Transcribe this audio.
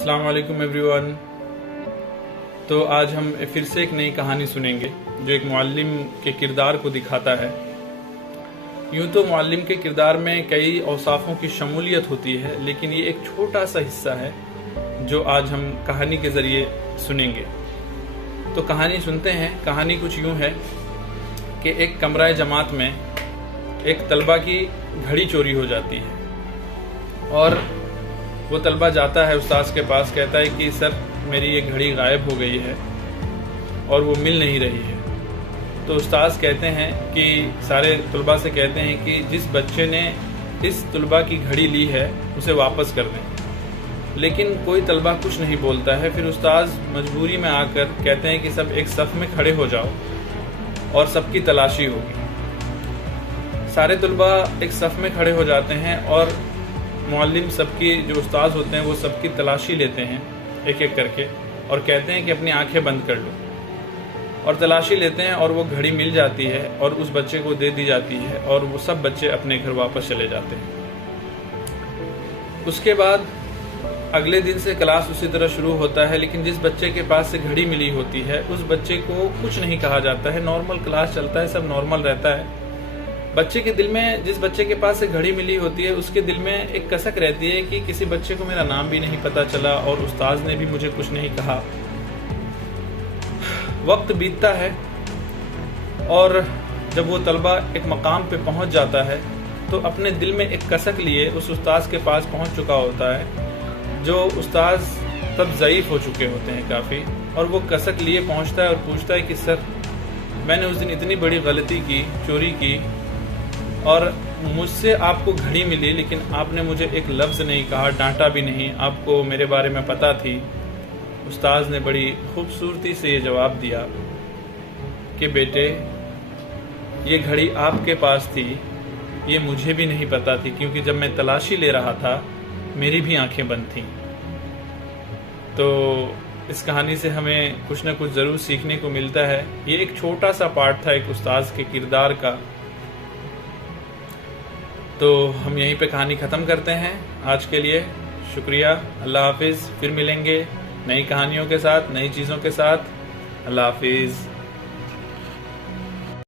अस्सलाम वालेकुम एवरीवन। तो आज हम फिर से एक नई कहानी सुनेंगे जो एक मुअल्लिम के किरदार को दिखाता है। यूं तो मुअल्लिम के किरदार में कई औसाफ़ों की शमूलियत होती है, लेकिन ये एक छोटा सा हिस्सा है जो आज हम कहानी के ज़रिए सुनेंगे। तो कहानी सुनते हैं। कहानी कुछ यूं है कि एक कमरा जमात में एक तलबा की घड़ी चोरी हो जाती है और वो तलबा जाता है उस्ताद के पास, कहता है कि सर मेरी ये घड़ी गायब हो गई है और वो मिल नहीं रही है। तो उस्ताद कहते हैं कि सारे तलबा से कहते हैं कि जिस बच्चे ने इस तलबा की घड़ी ली है उसे वापस कर दें, लेकिन कोई तलबा कुछ नहीं बोलता है। फिर उस्ताद मजबूरी में आकर कहते हैं कि सब एक सफ़ में खड़े हो जाओ और सबकी तलाशी होगी। सारे तलबा एक सफ़ में खड़े हो जाते हैं और मुअल्लिम सबकी जो उस्ताद होते हैं वो सबकी तलाशी लेते हैं एक एक करके और कहते हैं कि अपनी आंखें बंद कर लो, और तलाशी लेते हैं और वो घड़ी मिल जाती है और उस बच्चे को दे दी जाती है और वो सब बच्चे अपने घर वापस चले जाते हैं। उसके बाद अगले दिन से क्लास उसी तरह शुरू होता है, लेकिन जिस बच्चे के पास से घड़ी मिली होती है उस बच्चे को कुछ नहीं कहा जाता है। नॉर्मल क्लास चलता है, सब नॉर्मल रहता है। बच्चे के दिल में, जिस बच्चे के पास से घड़ी मिली होती है उसके दिल में एक कसक रहती है कि किसी बच्चे को मेरा नाम भी नहीं पता चला और उस्ताद ने भी मुझे कुछ नहीं कहा। वक्त बीतता है और जब वो तलबा एक मकाम पे पहुंच जाता है तो अपने दिल में एक कसक लिए उस उस्ताद के पास पहुंच चुका होता है, जो उस्ताद तब ज़ईफ़ हो चुके होते हैं काफ़ी, और वो कसक लिए पहुंचता है और पूछता है कि सर मैंने उस दिन इतनी बड़ी गलती की, चोरी की, और मुझसे आपको घड़ी मिली लेकिन आपने मुझे एक लफ्ज़ नहीं कहा, डांटा भी नहीं, आपको मेरे बारे में पता थी। उस्ताद ने बड़ी खूबसूरती से ये जवाब दिया कि बेटे ये घड़ी आपके पास थी, ये मुझे भी नहीं पता थी, क्योंकि जब मैं तलाशी ले रहा था मेरी भी आंखें बंद थीं। तो इस कहानी से हमें कुछ न कुछ ज़रूर सीखने को मिलता है। ये एक छोटा सा पार्ट था एक उस्ताद के किरदार का। तो हम यहीं पे कहानी ख़त्म करते हैं आज के लिए। शुक्रिया, अल्लाह हाफिज़। फिर मिलेंगे नई कहानियों के साथ, नई चीज़ों के साथ। अल्लाह हाफिज़।